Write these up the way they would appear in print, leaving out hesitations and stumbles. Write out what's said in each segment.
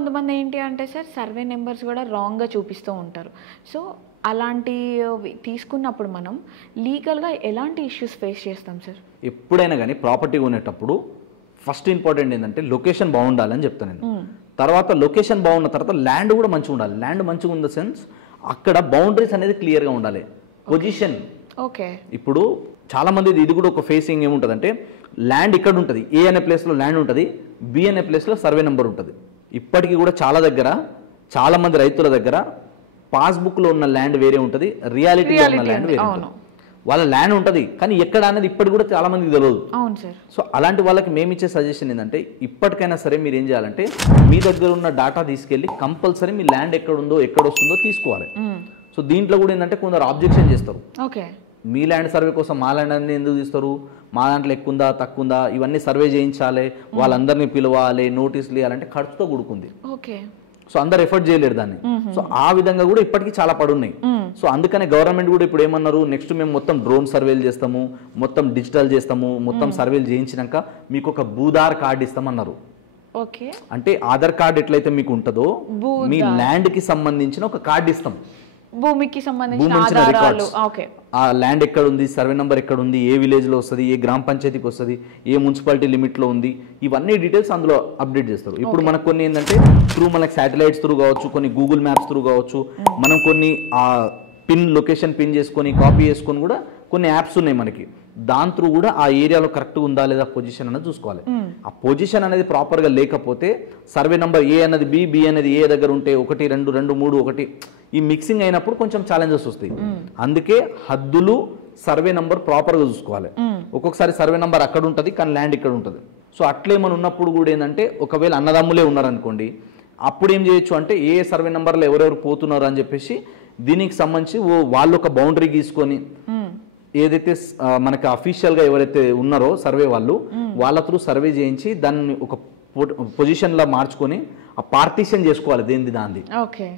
కొంతమంది ఏంటి అంటే సార్ సర్వే నెంబర్స్ కూడా రాంగ్గా చూపిస్తూ ఉంటారు. సో అలాంటి తీసుకున్నప్పుడు మనం లీగల్గా ఎలాంటి ఇష్యూస్ ఫేస్ చేస్తాం సార్? ఎప్పుడైనా కానీ ప్రాపర్టీ కొనేటప్పుడు ఫస్ట్ ఇంపార్టెంట్ ఏంటంటే లొకేషన్ బాగుండాలని చెప్తాను నేను. తర్వాత లొకేషన్ బాగున్న తర్వాత ల్యాండ్ కూడా మంచిగా ఉండాలి. ల్యాండ్ మంచిగా ఉన్న సెన్స్ అక్కడ బౌండరీస్ అనేది క్లియర్గా ఉండాలి. Position okay. ఇప్పుడు చాలా మంది ఇది కూడా ఒక ఫేసింగ్ ఏముంటుంది అంటే ల్యాండ్ ఇక్కడ ఉంటుంది, ఏ అనే ప్లేస్లో ల్యాండ్ ఉంటుంది, బి అనే ప్లేస్లో సర్వే నెంబర్ ఉంటుంది. ఇప్పటికీ కూడా చాలా మంది రైతుల దగ్గర పాస్బుక్లో ఉన్న ల్యాండ్ వేరే ఉంటుంది, రియాలిటీలో ఉన్న ల్యాండ్ వేరే ఉంటుంది. వాళ్ళ ల్యాండ్ ఉంటుంది కానీ ఎక్కడ అనేది ఇప్పటికి కూడా చాలా మందికి తెలియదు. అవును సార్. సో అలాంటి వాళ్ళకి మేము ఇచ్చే సజెషన్ ఏంటంటే ఇప్పటికైనా సరే మీరు ఏం చేయాలంటే మీ దగ్గర ఉన్న డాటా తీసుకెళ్ళి కంపల్సరీ మీ ల్యాండ్ ఎక్కడుందో ఎక్కడొస్తుందో తీసుకోవాలి. సో దీంట్లో కూడా ఏంటంటే కొందరు ఆబ్జెక్షన్ చేస్తారు. ఓకే, మీ ల్యాండ్ సర్వే కోసం మా ల్యాండ్ అనేది ఎందుకు తీస్తారు, మా దాంట్లో ఎక్కువ ఉందా తక్కువ ఉందా ఇవన్నీ సర్వే చేయించాలి, వాళ్ళందరినీ పిలవాలి, నోటీసులు ఇవ్వాలంటే ఖర్చుతో కూడుకుంది. ఓకే. సో అందరు ఎఫర్ట్ చేయలేరు దాన్ని. సో ఆ విధంగా కూడా ఇప్పటికీ చాలా పడున్నాయి. సో అందుకనే గవర్నమెంట్ కూడా ఇప్పుడు ఏమన్నారు, నెక్స్ట్ మేము మొత్తం డ్రోన్ సర్వేలు చేస్తాము, మొత్తం డిజిటల్ చేస్తాము, మొత్తం సర్వేలు చేయించినాక మీకు ఒక భూదార్ కార్డు ఇస్తామన్నారు. ఓకే. అంటే ఆధార్ కార్డు ఎట్లయితే మీకు ఉంటుందో మీ ల్యాండ్ కి సంబంధించిన ఒక కార్డు ఇస్తాం. భూమికి సంబంధించిన ఆధారాలు. ఓకే. ఆ ల్యాండ్ ఎక్కడ ఉంది, సర్వే నెంబర్ ఎక్కడ ఉంది, ఏ విలేజ్లో వస్తుంది, ఏ గ్రామ పంచాయతీకి వస్తుంది, ఏ మున్సిపాలిటీ లిమిట్లో ఉంది, ఇవన్నీ డీటెయిల్స్ అందులో అప్డేట్ చేస్తారు. ఇప్పుడు మనకు కొన్ని ఏంటంటే మనకి శాటిలైట్స్ త్రూ కావచ్చు, కొన్ని గూగుల్ మ్యాప్స్ త్రూ కావచ్చు, మనం కొన్ని లొకేషన్ పిన్ చేసుకొని కాపీ చేసుకొని కూడా కొన్ని యాప్స్ ఉన్నాయి మనకి. దాని త్రూ కూడా ఆ ఏరియాలో కరెక్ట్గా ఉందా లేదా పొజిషన్ అనేది చూసుకోవాలి. ఆ పొజిషన్ అనేది ప్రాపర్గా లేకపోతే సర్వే నెంబర్ ఏ అనేది బి అనేది ఏ దగ్గర ఉంటే 1 2 2 3 1 ఈ మిక్సింగ్ అయినప్పుడు కొంచెం ఛాలెంజెస్ వస్తాయి. అందుకే హద్దులు సర్వే నెంబర్ ప్రాపర్గా చూసుకోవాలి. ఒక్కొక్కసారి సర్వే నెంబర్ అక్కడ ఉంటుంది కానీ ల్యాండ్ ఇక్కడ ఉంటుంది. సో అట్లే మనం ఉన్నప్పుడు కూడా ఏంటంటే ఒకవేళ అన్నదమ్ములే ఉన్నారనుకోండి, అప్పుడు ఏం చేయొచ్చు అంటే ఏ సర్వే నెంబర్లో ఎవరెవరు పోతున్నారు అని చెప్పేసి దీనికి సంబంధించి వాళ్ళు ఒక బౌండరీ గీసుకొని ఏదైతే మనకి అఫీషియల్గా ఎవరైతే ఉన్నారో సర్వే వాళ్ళ త్రూ సర్వే చేయించి దాన్ని ఒక పొజిషన్లో మార్చుకొని ఆ పార్టీషన్ చేసుకోవాలి దేనిది దాన్ని. ఓకే.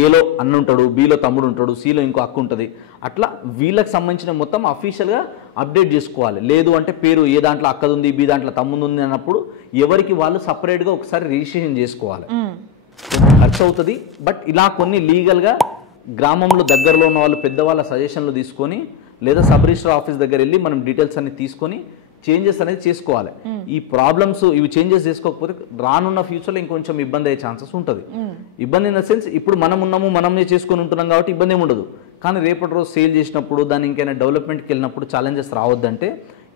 ఏలో అన్న ఉంటాడు, బిలో తమ్ముడు ఉంటాడు, సిలో ఇంకో అక్క ఉంటుంది. అట్లా వీళ్ళకి సంబంధించిన మొత్తం అఫీషియల్గా అప్డేట్ చేసుకోవాలి. లేదు అంటే పేరు ఏ దాంట్లో అక్కది ఉంది, బి దాంట్లో తమ్ముడు ఉంది అన్నప్పుడు ఎవరికి వాళ్ళు సపరేట్గా ఒకసారి రిజిస్ట్రేషన్ చేసుకోవాలి. ఖర్చు అవుతుంది. బట్ ఇలా కొన్ని లీగల్గా గ్రామంలో దగ్గరలో ఉన్న వాళ్ళు పెద్దవాళ్ళ సజెషన్లు తీసుకొని లేదా సబ్ రిజిస్టర్ ఆఫీస్ దగ్గర వెళ్ళి మనం డీటెయిల్స్ అన్ని తీసుకొని చేంజెస్ అనేది చేసుకోవాలి. ఈ ప్రాబ్లమ్స్ ఇవి చేంజెస్ చేసుకోకపోతే రానున్న ఫ్యూచర్లో ఇంకొంచెం ఇబ్బంది అయ్యే ఛాన్సెస్ ఉంటుంది. ఇబ్బంది ఇన్ ద సెన్స్ ఇప్పుడు మనం ఉన్నాము, మనమే చేసుకొని ఉంటున్నాం కాబట్టి ఇబ్బంది ఏమి ఉండదు. కానీ రేపటి రోజు సేల్ చేసినప్పుడు దాన్ని ఇంకైనా డెవలప్మెంట్కి వెళ్ళినప్పుడు ఛాలెంజెస్ రావద్దంటే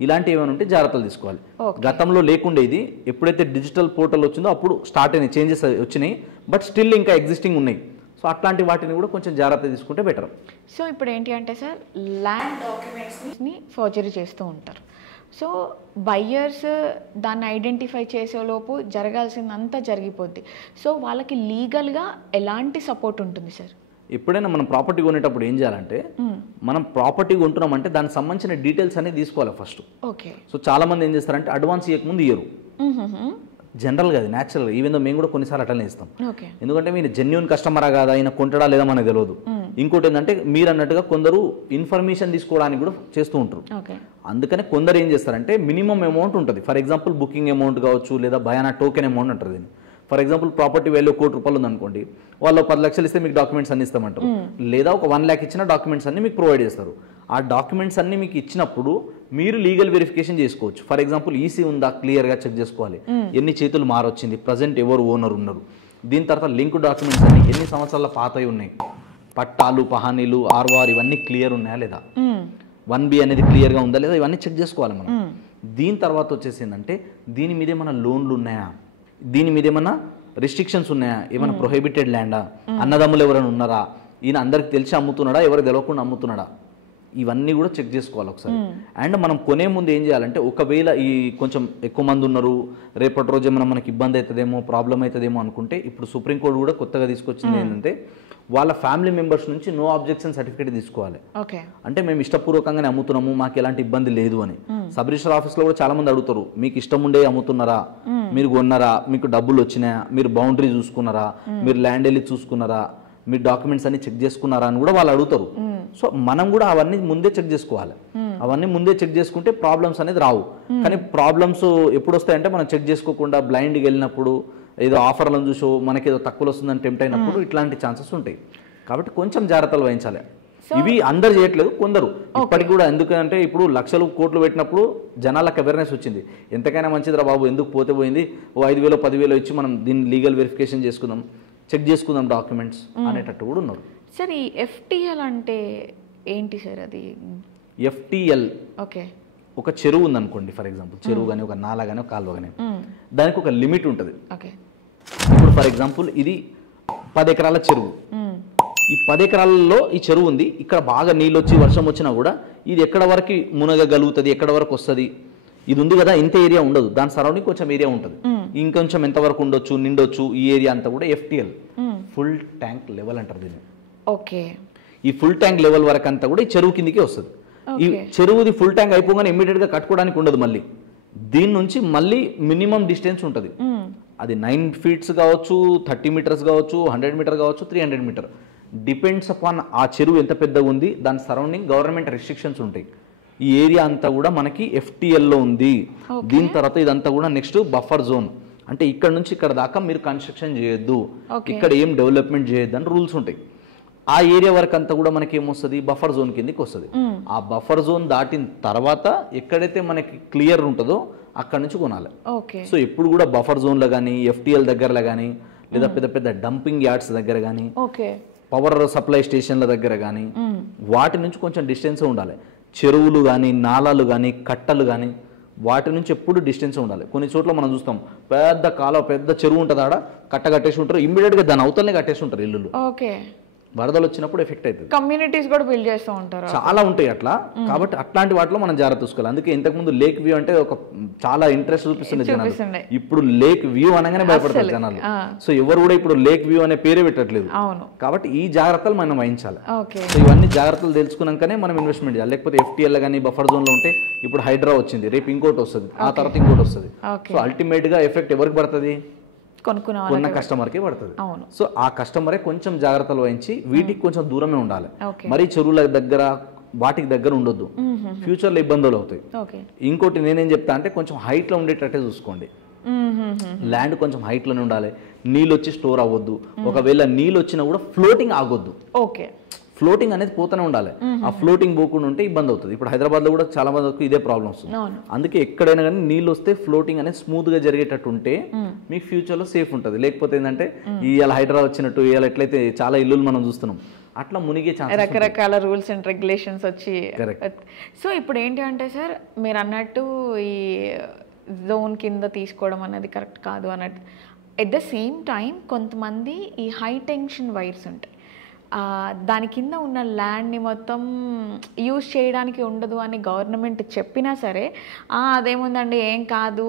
ఇలాంటివి ఏమైనా ఉంటే జాగ్రత్తలు తీసుకోవాలి. గతంలో లేకుండే ఇది ఎప్పుడైతే డిజిటల్ పోర్టల్ వచ్చిందో అప్పుడు స్టార్ట్ అయినాయి, చేంజెస్ వచ్చినాయి. బట్ స్టిల్ ఇంకా ఎగ్జిస్టింగ్ ఉన్నాయి. సో అట్లాంటి వాటిని కూడా కొంచెం జాగ్రత్త తీసుకుంటే బెటర్. సో ఇప్పుడు ఏంటి అంటే సార్ ల్యాండ్ డాక్యుమెంట్స్ని ఫోర్జరీ చేస్తూ ఉంటారు. సో బయ్యర్స్ దాన్ని ఐడెంటిఫై చేసేలోపు జరగాల్సిందంతా జరిగిపోద్ది. సో వాళ్ళకి లీగల్గా ఎలాంటి సపోర్ట్ ఉంటుంది సార్? ఎప్పుడైనా మనం ప్రాపర్టీ కొనేటప్పుడు ఏం చేయాలంటే మనం ప్రాపర్టీ కొంటున్నామంటే దానికి సంబంధించిన డీటెయిల్స్ అనేది తీసుకోవాలి ఫస్ట్. ఓకే. సో చాలా మంది ఏం చేస్తారంటే అడ్వాన్స్ ఇవ్వకముందు ఇయ్యరు. జనరల్గా అది న్యాచురల్గా ఈవెన్ దో మేము కూడా కొన్నిసార్లు అట్లనే ఇస్తాం. ఎందుకంటే మీరు జెన్యూన్ కస్టమరా కాదా, ఆయన కొంటడా లేదా మనకు తెలియదు. ఇంకోటి ఏంటంటే మీరు అన్నట్టుగా కొందరు ఇన్ఫర్మేషన్ తీసుకోవడానికి కూడా చేస్తూ ఉంటారు. అందుకని కొందరు ఏం చేస్తారంటే మినిమం అమౌంట్ ఉంటుంది. ఫర్ ఎగ్జాంపుల్ బుకింగ్ అమౌంట్ కావచ్చు, లేదా బయానా టోకెన్ అమౌంట్ అంటారు దీన్ని. ఫర్ ఎగ్జాంపుల్ ప్రాపర్టీ వాల్యూ ₹1,00,000 ఉందనుకోండి, వాళ్ళు 10 లక్షలు ఇస్తే మీకు డాక్యుమెంట్స్ అన్ని ఇస్తామంటారు. లేదా ఒక 1 lakh ఇచ్చిన డాక్యుమెంట్స్ అన్ని మీకు ప్రొవైడ్ చేస్తారు. ఆ డాక్యుమెంట్స్ అన్ని మీకు ఇచ్చినప్పుడు మీరు లీగల్ వెరిఫికేషన్ చేసుకోవచ్చు. ఫర్ ఎగ్జాంపుల్ ఈసీ ఉందా క్లియర్గా చెక్ చేసుకోవాలి, ఎన్ని చేతులు మారొచ్చింది, ప్రజెంట్ ఎవరు ఓనర్ ఉన్నారు, దీని తర్వాత లింక్ డాక్యుమెంట్స్ అన్ని ఎన్ని సంవత్సరాల పాతవి ఉన్నాయి, పట్టాలు పహానీలు ఆర్వార్ ఇవన్నీ క్లియర్ ఉన్నాయా లేదా, 1B అనేది క్లియర్గా ఉందా లేదా, ఇవన్నీ చెక్ చేసుకోవాలి మనం. దీని తర్వాత వచ్చేసి ఏంటంటే దీని మీద ఏమైనా లోన్లు ఉన్నాయా, దీని మీద ఏమైనా రిస్ట్రిక్షన్స్ ఉన్నాయా, ఏమైనా ప్రొహిబిటెడ్ ల్యాండా, అన్నదమ్ములు ఎవరైనా ఉన్నారా, ఈయన అందరికి తెలిసి అమ్ముతున్నాడా, ఎవరు తెలియకుండా అమ్ముతున్నాడా, ఇవన్నీ కూడా చెక్ చేసుకోవాలి ఒకసారి. అండ్ మనం కొనే ముందు ఏం చేయాలంటే ఒకవేళ ఈ కొంచెం ఎక్కువ మంది ఉన్నారు, రేపటి రోజు ఏమైనా మనకి ఇబ్బంది అవుతుందేమో ప్రాబ్లం అవుతుందేమో అనుకుంటే ఇప్పుడు సుప్రీంకోర్టు కూడా కొత్తగా తీసుకొచ్చింది ఏంటంటే వాళ్ళ ఫ్యామిలీ మెంబర్స్ నుంచి నో అబ్జెక్షన్ సర్టిఫికేట్ తీసుకోవాలి. అంటే మేము ఇష్టపూర్వకంగానే అమ్ముతున్నాము, మాకు ఎలాంటి ఇబ్బంది లేదు అని. సబ్ రిజిస్టర్ ఆఫీస్లో కూడా చాలా మంది అడుగుతారు, మీకు ఇష్టం ఉండే అమ్ముతున్నారా, మీరు కొన్నారా, మీకు డబ్బులు వచ్చినాయా, మీరు బౌండరీ చూసుకున్నారా, మీరు ల్యాండ్ వెళ్ళి చూసుకున్నారా, మీరు డాక్యుమెంట్స్ అన్ని చెక్ చేసుకున్నారా అని కూడా వాళ్ళు అడుగుతారు. సో మనం కూడా అవన్నీ ముందే చెక్ చేసుకోవాలి. అవన్నీ ముందే చెక్ చేసుకుంటే ప్రాబ్లమ్స్ అనేది రావు. కానీ ప్రాబ్లమ్స్ ఎప్పుడు వస్తాయంటే మనం చెక్ చేసుకోకుండా బ్లైండ్గా వెళ్ళినప్పుడు ఏదో ఆఫర్లను చూసో మనకి ఏదో తక్కువలో వస్తుందని టెంప్ట్ అయినప్పుడు ఇట్లాంటి ఛాన్సెస్ ఉంటాయి. కాబట్టి కొంచెం జాగ్రత్తలు వహించాలి. ఇవి అందరు చేయట్లేదు, కొందరు ఇప్పటికి కూడా. ఎందుకంటే ఇప్పుడు లక్షలు కోట్లు పెట్టినప్పుడు జనాలకు అవేర్నెస్ వచ్చింది, ఎంతకైనా మంచిదిరా బాబు, ఎందుకు పోతే పోయింది, ఓ 5,000 10,000 ఇచ్చి మనం దీన్ని లీగల్ వెరిఫికేషన్ చేసుకుందాం, చెక్ చేసుకుందాం డాక్యుమెంట్స్ అనేటట్టు కూడా ఉన్నారు. సార్ ఈ ఎఫ్టిఎల్ అంటే ఏంటి సార్? అది ఎఫ్టిఎల్ ఓకే, ఒక చెరువు ఉందనుకోండి, ఫర్ ఎగ్జాంపుల్ చెరువు కానీ ఒక నాలా కానీ ఒక కాలువ కానీ, దానికి ఒక లిమిట్ ఉంటుంది. ఓకే, ఇప్పుడు ఫర్ ఎగ్జాంపుల్ ఇది 10 ఎకరాల చెరువు. ఈ 10 ఎకరాలలో ఈ చెరువు ఉంది, ఇక్కడ బాగా నీళ్ళు వచ్చి వర్షం వచ్చినా కూడా ఇది ఎక్కడ వరకు మునగగలుగుతుంది, ఎక్కడ వరకు వస్తుంది, ఇది ఉంది కదా, ఇంత ఏరియా ఉండదు, దాని సరౌండింగ్ కొంచెం ఏరియా ఉంటుంది, ఇంకొంచెం ఎంతవరకు ఉండొచ్చు, నిండొచ్చు, ఈ ఏరియా అంతా కూడా ఎఫ్టిఎల్, ఫుల్ ట్యాంక్ లెవెల్ అంటారు దీన్ని. ఓకే, ఈ ఫుల్ ట్యాంక్ లెవెల్ వరకు అంతా కూడా ఈ చెరువు కిందికి వస్తుంది. ఈ చెరువుది ఫుల్ ట్యాంక్ అయిపోగానే ఇమ్మీడియట్గా కట్టుకోవడానికి ఉండదు, మళ్ళీ దీని నుంచి మళ్ళీ మినిమం డిస్టెన్స్ ఉంటుంది. అది 9 feet కావచ్చు, 30 meters కావచ్చు, 100 meter కావచ్చు, 300 meter, డిపెండ్స్ అపాన్ ఆ చెరువు ఎంత పెద్దగా ఉంది, దాని సరౌండింగ్ గవర్నమెంట్ రెస్ట్రిక్షన్స్ ఉంటాయి. ఈ ఏరియా అంతా కూడా మనకి ఎఫ్టిఎల్లో ఉంది. దీని తర్వాత ఇదంతా కూడా నెక్స్ట్ బఫర్ జోన్, అంటే ఇక్కడ నుంచి ఇక్కడ దాకా మీరు కన్స్ట్రక్షన్ చేయొద్దు, ఇక్కడ ఏం డెవలప్మెంట్ చేయొద్దు అని రూల్స్ ఉంటాయి. ఆ ఏరియా వరకు అంతా కూడా మనకి ఏమొస్తుంది, బఫర్ జోన్ కిందకి వస్తుంది. ఆ బఫర్ జోన్ దాటిన తర్వాత ఎక్కడైతే మనకి క్లియర్ ఉంటుందో అక్కడ నుంచి కొనాలి. సో ఎప్పుడు కూడా బఫర్ జోన్లో కానీ, ఎఫ్టిఎల్ దగ్గరలో కానీ, లేదా పెద్ద పెద్ద డంపింగ్ యార్డ్స్ దగ్గర కానీ, పవర్ సప్లై స్టేషన్ల దగ్గర కానీ, వాటి నుంచి కొంచెం డిస్టెన్స్ ఉండాలి. చెరువులు కానీ, నాలాలు కానీ, కట్టలు కానీ, వాటి నుంచి ఎప్పుడు డిస్టెన్స్ ఉండాలి. కొన్ని చోట్ల మనం చూస్తాం, పెద్ద కాలువ, పెద్ద చెరువు ఉంటుంది, ఆడ కట్ట కట్టేసి ఉంటారు, ఇమ్మీడియట్గా దాని అవతలనే కట్టేసి ఉంటారు ఇల్లులు. వరదలు వచ్చినప్పుడు ఎఫెక్ట్ అవుతుంది. కమ్యూనిటీస్ కూడా బిల్డ్ చేస్తూ ఉంటారు, చాలా ఉంటాయి అట్లా. కాబట్టి అట్లాంటి వాటిలో మనం జాగ్రత్త చూసుకోవాలి. అందుకే ఇంతకుముందు లేక్ వ్యూ అంటే ఒక చాలా ఇంట్రెస్ట్ చూపిస్తుంది జనాలు, ఇప్పుడు లేక్ వ్యూ అనగానే భయపడతారు జనాలు. సో ఎవరు కూడా ఇప్పుడు లేక్ వ్యూ అనే పేరే పెట్టట్లేదు. కాబట్టి ఈ జాగ్రత్తలు మనం వహించాలి. సో ఇవన్నీ జాగ్రత్తలు తెలుసుకున్నాకనే మనం ఇన్వెస్ట్మెంట్ చేయాలి. లేకపోతే ఎఫ్టిఎల్ కానీ బఫర్ జోన్ లో ఉంటే, ఇప్పుడు హైడ్రా వచ్చింది, రేపు ఇంకోటి వస్తుంది, ఆ తర్వాత ఇంకోటి వస్తుంది. సో అల్టిమేట్ గా ఎఫెక్ట్ ఎవరికి పడుతుంది, కొన్న కస్టమర్కే పడుతుంది. సో ఆ కస్టమరే కొంచెం జాగ్రత్తలు వహించి వీటికి కొంచెం దూరమే ఉండాలి. మరి చెరువుల దగ్గర వాటికి దగ్గర ఉండొద్దు, ఫ్యూచర్లో ఇబ్బందులు అవుతాయి. ఇంకోటి నేనేం చెప్తా అంటే, కొంచెం హైట్లో ఉండేటట్టే చూసుకోండి. ల్యాండ్ కొంచెం హైట్లోనే ఉండాలి, నీళ్ళు వచ్చి స్టోర్ అవ్వద్దు, ఒకవేళ నీళ్ళు వచ్చినా కూడా ఫ్లోటింగ్ ఆగొద్దు. ఫ్లోటింగ్ అనేది పోతూనే ఉండాలి. ఆ ఫ్లోటింగ్ పోకుండా ఉంటే ఇబ్బంది అవుతుంది. ఇప్పుడు హైదరాబాద్లో కూడా చాలా మందికి ఇదే ప్రాబ్లం వస్తుంది. అందుకే ఎక్కడైనా కానీ నీళ్ళు వస్తే ఫ్లోటింగ్ అనేది స్మూత్గా జరిగేటట్టు ఉంటే మీకు ఫ్యూచర్లో సేఫ్ ఉంటుంది. లేకపోతే ఏంటంటే ఇవాళ హైదరాబాద్ వచ్చినట్టు ఇవాళ ఎట్లయితే చాలా ఇల్లులు మనం చూస్తున్నాం, అట్లా మునిగే ఛాన్స్, రకరకాల రూల్స్ అండ్ రెగ్యులేషన్స్ వచ్చి. సో ఇప్పుడు ఏంటి అంటే సార్, మీరు అన్నట్టు ఈ జోన్ కింద తీసుకోవడం అనేది కరెక్ట్ కాదు అన్నట్టు. ఎట్ ద సేమ్ టైం కొంతమంది ఈ హై టెన్షన్ వైర్స్ ఉంటాయి, దాని కింద ఉన్న ల్యాండ్ని మొత్తం యూజ్ చేయడానికి ఉండదు అని గవర్నమెంట్ చెప్పినా సరే, అదేముందండి ఏం కాదు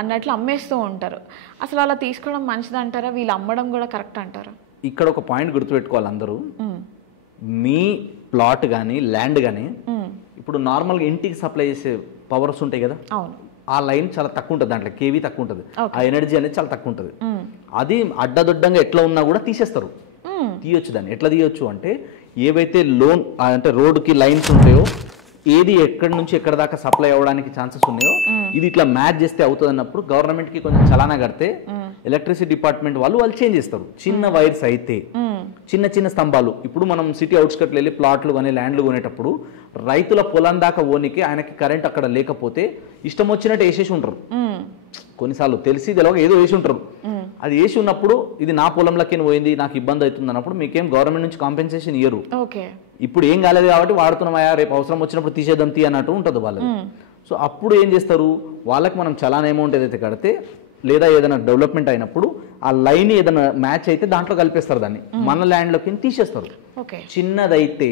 అన్నట్లు అమ్మేస్తూ ఉంటారు. అసలు అలా తీసుకోవడం మంచిది అంటారా, వీళ్ళు అమ్మడం కూడా కరెక్ట్ అంటారా? ఇక్కడ ఒక పాయింట్ గుర్తుపెట్టుకోవాలి అందరూ, మీ ప్లాట్ కానీ ల్యాండ్ కానీ ఇప్పుడు నార్మల్గా ఇంటికి సప్లై చేసే పవర్స్ ఉంటాయి కదా, ఆ లైన్ చాలా తక్కువ ఉంటుంది, దాంట్లో కేవీ తక్కువ ఉంటుంది, ఆ ఎనర్జీ అనేది చాలా తక్కువ ఉంటుంది. అది అడ్డదొడ్డంగా ఎట్లా ఉన్నా కూడా తీసేస్తారు. తీయొచ్చు దాన్ని. ఎట్లా తీయొచ్చు అంటే, ఏవైతే లోన్ అంటే రోడ్డుకి లైన్స్ ఉంటాయో, ఏది ఎక్కడి నుంచి ఎక్కడ దాకా సప్లై అవ్వడానికి ఛాన్సెస్ ఉన్నాయో, ఇది ఇట్లా మ్యాచ్ చేస్తే అవుతుంది అన్నప్పుడు గవర్నమెంట్కి కొంచెం చలానా కడితే ఎలక్ట్రిసిటీ డిపార్ట్మెంట్ వాళ్ళు చేంజ్ చేస్తారు. చిన్న వైర్స్ అయితే, చిన్న చిన్న స్తంభాలు, ఇప్పుడు మనం సిటీ అవుట్స్కట్లో వెళ్ళి ప్లాట్లు కానీ ల్యాండ్లు కొనేటప్పుడు రైతుల పొలం దాకా ఓనికి ఆయనకి కరెంట్ అక్కడ లేకపోతే ఇష్టం వచ్చినట్టు వేసేసి ఉంటారు. కొన్నిసార్లు తెలిసి తెలవక ఏదో వేసి ఉంటారు. అది వేసి ఉన్నప్పుడు ఇది నా పొలంలోకి పోయింది, నాకు ఇబ్బంది అవుతుంది అన్నప్పుడు మీకేం గవర్నమెంట్ నుంచి కాంపెన్సేషన్ ఇయ్యరు. ఇప్పుడు ఏం కాలేదు కాబట్టి వాడుతున్నామా, రేపు అవసరం వచ్చినప్పుడు తీసేద్దాం అన్నట్టు ఉంటుంది వాళ్ళది. సో అప్పుడు ఏం చేస్తారు, వాళ్ళకి మనం చలానా అమౌంట్ ఏదైతే కడితే, లేదా ఏదైనా డెవలప్మెంట్ అయినప్పుడు ఆ లైన్ ఏదైనా మ్యాచ్ అయితే దాంట్లో కలిపేస్తారు, దాన్ని మన ల్యాండ్లోకి తీసేస్తారు. చిన్నదైతే,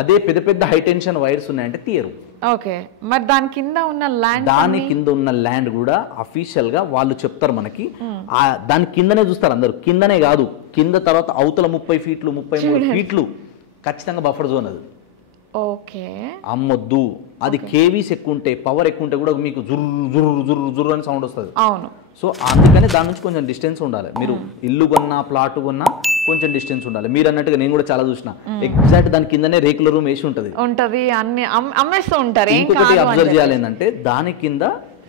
అదే పెద్ద పెద్ద హై టెన్షన్ వైర్స్ ఉన్నాయంటే తీయరు. మరి దాని కింద ఉన్న ల్యాండ్ కూడా అఫీషియల్ గా వాళ్ళు చెప్తారు మనకి, దాని కిందనే చూస్తారు అందరు. కిందనే కాదు, కింద తర్వాత అవతల 30 feet 33 feet ఖచ్చితంగా బఫర్ జోన్. అది అమ్మొద్దు, అది కేవీస్ ఎక్కువ ఉంటే, పవర్ ఎక్కువ ఉంటే కూడా మీకు జుర్రు జుర్రు జుర్రు జుర్రు అని సౌండ్ వస్తుంది. సో అందుకని దాని నుంచి కొంచెం డిస్టెన్స్ ఉండాలి. మీరు ఇల్లు కొన్నా ప్లాట్ కొన్నా కొంచెం డిస్టెన్స్ ఉండాలి. మీరు అన్నట్టుగా నేను కూడా చాలా చూసిన, ఎగ్జాక్ట్ దాని కిందనే రేకుల రూమ్ వేసి ఉంటుంది. ఇంకొకటి అబ్జర్వ్ చేయాలి ఏంటంటే, దాని కింద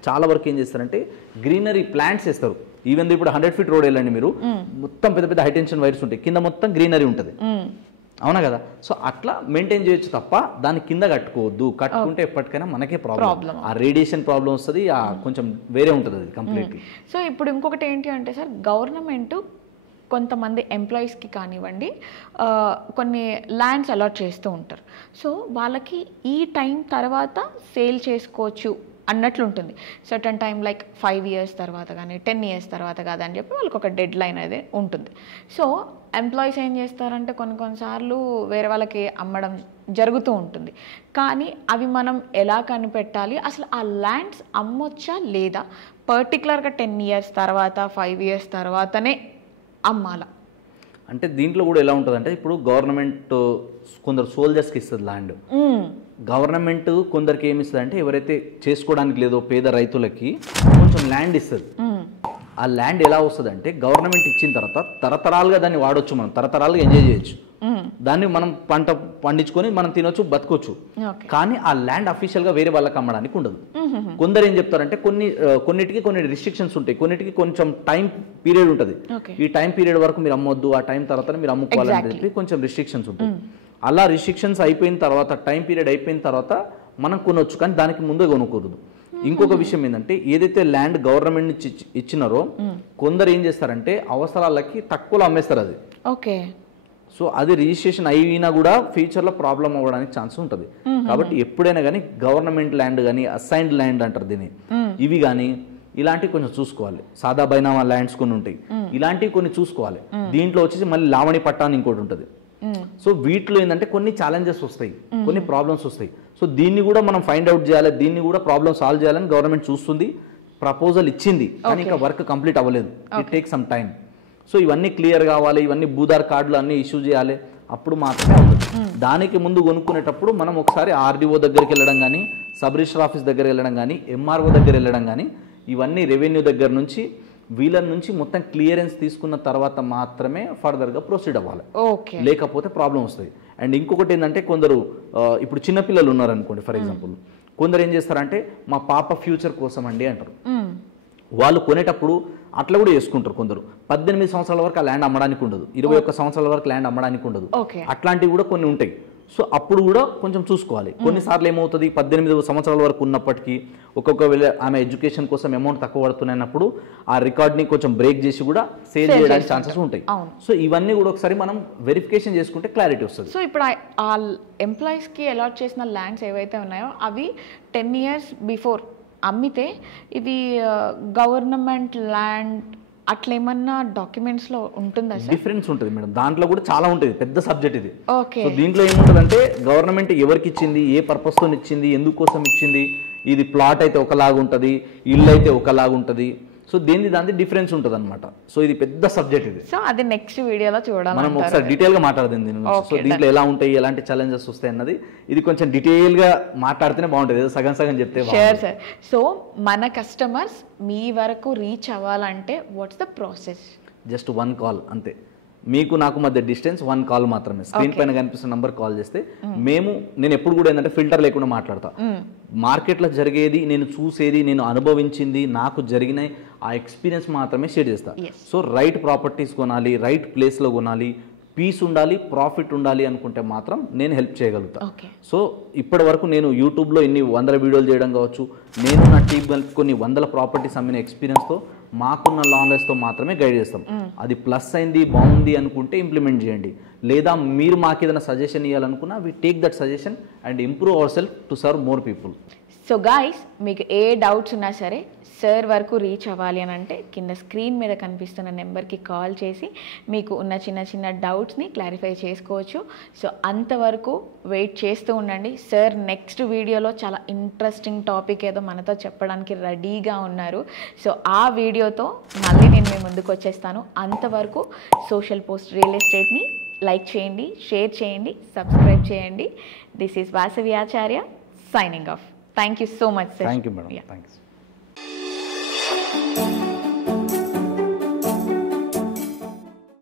చాలా వరకు ఏం చేస్తారంటే గ్రీనరీ ప్లాంట్స్ వేస్తారు. ఈవెన్ ఇప్పుడు 100 feet రోడ్ వెళ్ళండి మీరు, మొత్తం పెద్ద పెద్ద హైటెన్షన్ వైర్స్ ఉంటాయి, కింద మొత్తం గ్రీనరీ ఉంటుంది, అవునా కదా. సో అట్లా మెయింటైన్ చేయొచ్చు తప్ప దాని కింద కట్టుకోవద్దు. కట్టుకుంటే ఎప్పటికైనా మనకే ప్రాబ్లం, ఆ రేడియేషన్ ప్రాబ్లం వస్తుంది, ఆ కొంచెం వేరే ఉంటుంది అది కంప్లీట్లీ. సో ఇప్పుడు ఇంకొకటి ఏంటి అంటే సార్, గవర్నమెంట్ కొంతమంది ఎంప్లాయీస్కి కానివ్వండి కొన్ని ల్యాండ్స్ అలాట్ చేస్తూ ఉంటారు. సో వాళ్ళకి ఈ టైం తర్వాత సేల్ చేసుకోవచ్చు అన్నట్లుంటుంది. సర్టన్ టైం లైక్ 5 years తర్వాత కానీ 10 years తర్వాత కాదని చెప్పి వాళ్ళకి ఒక డెడ్ లైన్ అనేది ఉంటుంది. సో ఎంప్లాయీస్ ఏం చేస్తారంటే కొన్నిసార్లు వేరే వాళ్ళకి అమ్మడం జరుగుతూ ఉంటుంది. కానీ అవి మనం ఎలా కనిపెట్టాలి, అసలు ఆ ల్యాండ్స్ అమ్మొచ్చా లేదా, పర్టికులర్గా 10 years తర్వాత 5 years తర్వాతనే అమ్మాలా? అంటే దీంట్లో కూడా ఎలా ఉంటుంది అంటే, ఇప్పుడు గవర్నమెంట్ కొందరు సోల్జర్స్కి ఇస్తుంది ల్యాండ్, గవర్నమెంట్ కొందరికి ఏమి ఇస్తుంది అంటే ఎవరైతే చేసుకోవడానికి లేదో పేద రైతులకి కొంచెం ల్యాండ్ ఇస్తుంది. ఆ ల్యాండ్ ఎలా వస్తుంది అంటే గవర్నమెంట్ ఇచ్చిన తర్వాత తరతరాలుగా దాన్ని వాడొచ్చు, మనం తరతరాలుగా ఎంజాయ్ చేయొచ్చు, దాన్ని మనం పంట పండించుకొని మనం తినొచ్చు, బతకొచ్చు. కానీ ఆ ల్యాండ్ అఫీషియల్గా వేరే వాళ్ళకి అమ్మడానికి ఉండదు. కొందరు ఏం చెప్తారంటే కొన్నిటికి కొన్ని రిస్ట్రిక్షన్స్ ఉంటాయి, కొన్నిటికి కొంచెం టైం పీరియడ్ ఉంటుంది, ఈ టైం పీరియడ్ వరకు మీరు అమ్మొద్దు, ఆ టైం తర్వాత మీరు అమ్ముకోవాలని చెప్పి కొంచెం రిస్ట్రిక్షన్స్ ఉంటాయి. అలా రిస్ట్రిక్షన్స్ అయిపోయిన తర్వాత, టైం పీరియడ్ అయిపోయిన తర్వాత మనం కొనొచ్చు, కానీ దానికి ముందే కొనుక్కోదు. ఇంకొక విషయం ఏంటంటే, ఏదైతే ల్యాండ్ గవర్నమెంట్ నుంచి ఇచ్చినారో కొందరు ఏం చేస్తారంటే అవసరాలకి తక్కువలో అమ్మేస్తారు అది. ఓకే. సో అది రిజిస్ట్రేషన్ అయినా కూడా ఫ్యూచర్లో ప్రాబ్లం అవ్వడానికి ఛాన్స్ ఉంటుంది. కాబట్టి ఎప్పుడైనా కానీ గవర్నమెంట్ ల్యాండ్ కానీ, అసైన్డ్ ల్యాండ్ అంటారు దీన్ని, ఇవి కానీ ఇలాంటివి కొంచెం చూసుకోవాలి. సాదా బైనామా ల్యాండ్స్ కొన్ని ఉంటాయి, ఇలాంటివి కొన్ని చూసుకోవాలి. దీంట్లో వచ్చేసి మళ్ళీ లావణి పట్టా అని ఇంకోటి ఉంటుంది. సో వీటిలో ఏంటంటే కొన్ని ఛాలెంజెస్ వస్తాయి, కొన్ని ప్రాబ్లమ్స్ వస్తాయి. సో దీన్ని కూడా మనం ఫైండ్ అవుట్ చేయాలి, దీన్ని కూడా ప్రాబ్లమ్ సాల్వ్ చేయాలని గవర్నమెంట్ చూస్తుంది, ప్రపోజల్ ఇచ్చింది, కానీ ఇంకా వర్క్ కంప్లీట్ అవ్వలేదు, it take some time. So ఇవన్నీ క్లియర్ కావాలి, ఇవన్నీ భూదార్ కార్డులు అన్నీ ఇష్యూ చేయాలి, అప్పుడు మాత్రమే అవుతుంది. దానికి ముందు కొనుక్కునేటప్పుడు మనం ఒకసారి ఆర్డీఓ దగ్గరికి వెళ్ళడం కానీ, సబ్ రిజిస్టర్ ఆఫీస్ దగ్గర వెళ్ళడం కానీ, ఎంఆర్ఓ దగ్గర వెళ్ళడం కానీ, ఇవన్నీ రెవెన్యూ దగ్గర నుంచి వీళ్ళ నుంచి మొత్తం క్లియరెన్స్ తీసుకున్న తర్వాత మాత్రమే ఫర్దర్గా ప్రొసీడ్ అవ్వాలి, లేకపోతే ప్రాబ్లం వస్తుంది. అండ్ ఇంకొకటి ఏంటంటే, కొందరు ఇప్పుడు చిన్నపిల్లలు ఉన్నారనుకోండి, ఫర్ ఎగ్జాంపుల్ కొందరు ఏం చేస్తారంటే మా పాప ఫ్యూచర్ కోసం అండి అంటారు. వాళ్ళు కొనేటప్పుడు అట్లా కూడా చేసుకుంటారు. కొందరు 18 సంవత్సరాల వరకు ఆ ల్యాండ్ అమ్మడానికి ఉండదు, 21 సంవత్సరాల వరకు ల్యాండ్ అమ్మడానికి ఉండదు, అట్లాంటివి కూడా కొన్ని ఉంటాయి. సో అప్పుడు కూడా కొంచెం చూసుకోవాలి. కొన్నిసార్లు ఏమవుతుంది, 18 సంవత్సరాల వరకు ఉన్నప్పటికీ ఒక్కొక్క ఆమె ఎడ్యుకేషన్ కోసం అమౌంట్ తక్కువ పడుతున్నప్పుడు ఆ రికార్డ్ని కొంచెం బ్రేక్ చేసి కూడా సేల్ చేయడానికి ఛాన్సెస్ ఉంటాయి. సో ఇవన్నీ కూడా ఒకసారి మనం వెరిఫికేషన్ చేసుకుంటే క్లారిటీ వస్తుంది. సో ఇప్పుడు ఆ ఎంప్లాయీస్కి అలాట్ చేసిన ల్యాండ్స్ ఏవైతే ఉన్నాయో అవి 10 years బిఫోర్ అమ్మితే ఇవి గవర్నమెంట్ ల్యాండ్ అట్లా ఏమన్నా డాక్యుమెంట్స్లో ఉంటుందా సార్? డిఫరెన్స్ ఉంటుంది మేడం, దాంట్లో కూడా చాలా ఉంటుంది, పెద్ద సబ్జెక్ట్ ఇది. సో దీంట్లో ఏముంటుందంటే గవర్నమెంట్ ఎవరికి ఇచ్చింది, ఏ పర్పస్తో ఇచ్చింది, ఎందుకోసం ఇచ్చింది, ఇది ప్లాట్ అయితే ఒకలాగా ఉంటుంది, ఇల్లు అయితే ఒకలాగా ఉంటుంది. సో దాని డిఫరెన్స్ ఉంటుంది అనమాట. సో ఇది పెద్ద సబ్జెక్ట్ ఇది. సో అది నెక్స్ట్ వీడియోలో చూడాలి, మనం ఒకసారి డీటెయిల్గా మాట్లాడదాం దీని గురించి. సో దీంట్లో ఎలా ఉంటాయి, ఎలాంటి ఛాలెంజెస్ వస్తాయి అన్నది ఇది కొంచెం డీటెయిల్గా మాట్లాడితేనే బాగుంటుంది, సగం సగం చెప్తే. Sure sir. సో మన కస్టమర్స్ మీ వరకు రీచ్ అవ్వాలంటే what's the process? Just 1 call అంతే. మీకు నాకు మధ్య డిస్టెన్స్ 1 call మాత్రమే. స్క్రీన్ పైన కనిపిస్తున్న నంబర్ కాల్ చేస్తే నేను ఎప్పుడు కూడా ఏంటంటే ఫిల్టర్ లేకుండా మాట్లాడతా. మార్కెట్లో జరిగేది, నేను చూసేది, నేను అనుభవించింది, నాకు జరిగిన ఆ ఎక్స్పీరియన్స్ మాత్రమే షేర్ చేస్తా. సో రైట్ ప్రాపర్టీస్ కొనాలి, రైట్ ప్లేస్లో కొనాలి, పీస్ ఉండాలి, ప్రాఫిట్ ఉండాలి అనుకుంటే మాత్రం నేను హెల్ప్ చేయగలుగుతా. సో ఇప్పటి వరకు నేను యూట్యూబ్లో ఇన్ని 100 వీడియోలు చేయడం కావచ్చు, నేను నా టీమ్ కలిపి కొన్ని 100 ప్రాపర్టీస్ అమ్మిన ఎక్స్పీరియన్స్తో మాకున్న నాలెడ్జ్తో మాత్రమే గైడ్ చేస్తాం. అది ప్లస్ అయింది, బాగుంది అనుకుంటే ఇంప్లిమెంట్ చేయండి, లేదా మీరు మాకు ఏదైనా సజెషన్ ఇవ్వాలనుకున్నా we take that suggestion and improve our self to serve more people. So guys, మీకు ఏ డౌట్స్ ఉన్నా సరే సార్ వరకు రీచ్ అవ్వాలి అని అంటే కింద స్క్రీన్ మీద కనిపిస్తున్న నెంబర్కి కాల్ చేసి మీకు ఉన్న చిన్న చిన్న డౌట్స్ని క్లారిఫై చేసుకోవచ్చు. సో అంతవరకు వెయిట్ చేస్తూ ఉండండి. సార్ నెక్స్ట్ వీడియోలో చాలా ఇంట్రెస్టింగ్ టాపిక్ ఏదో మనతో చెప్పడానికి రెడీగా ఉన్నారు. సో ఆ వీడియోతో మళ్ళీ నేను మీ ముందుకు వచ్చేస్తాను. అంతవరకు సోషల్ పోస్ట్ రియల్ ఎస్టేట్ని లైక్ చేయండి, షేర్ చేయండి, సబ్స్క్రైబ్ చేయండి. This is Vasavi Acharya signing off. Thank you so much, sir. Thank you, madam. Yeah. Thanks.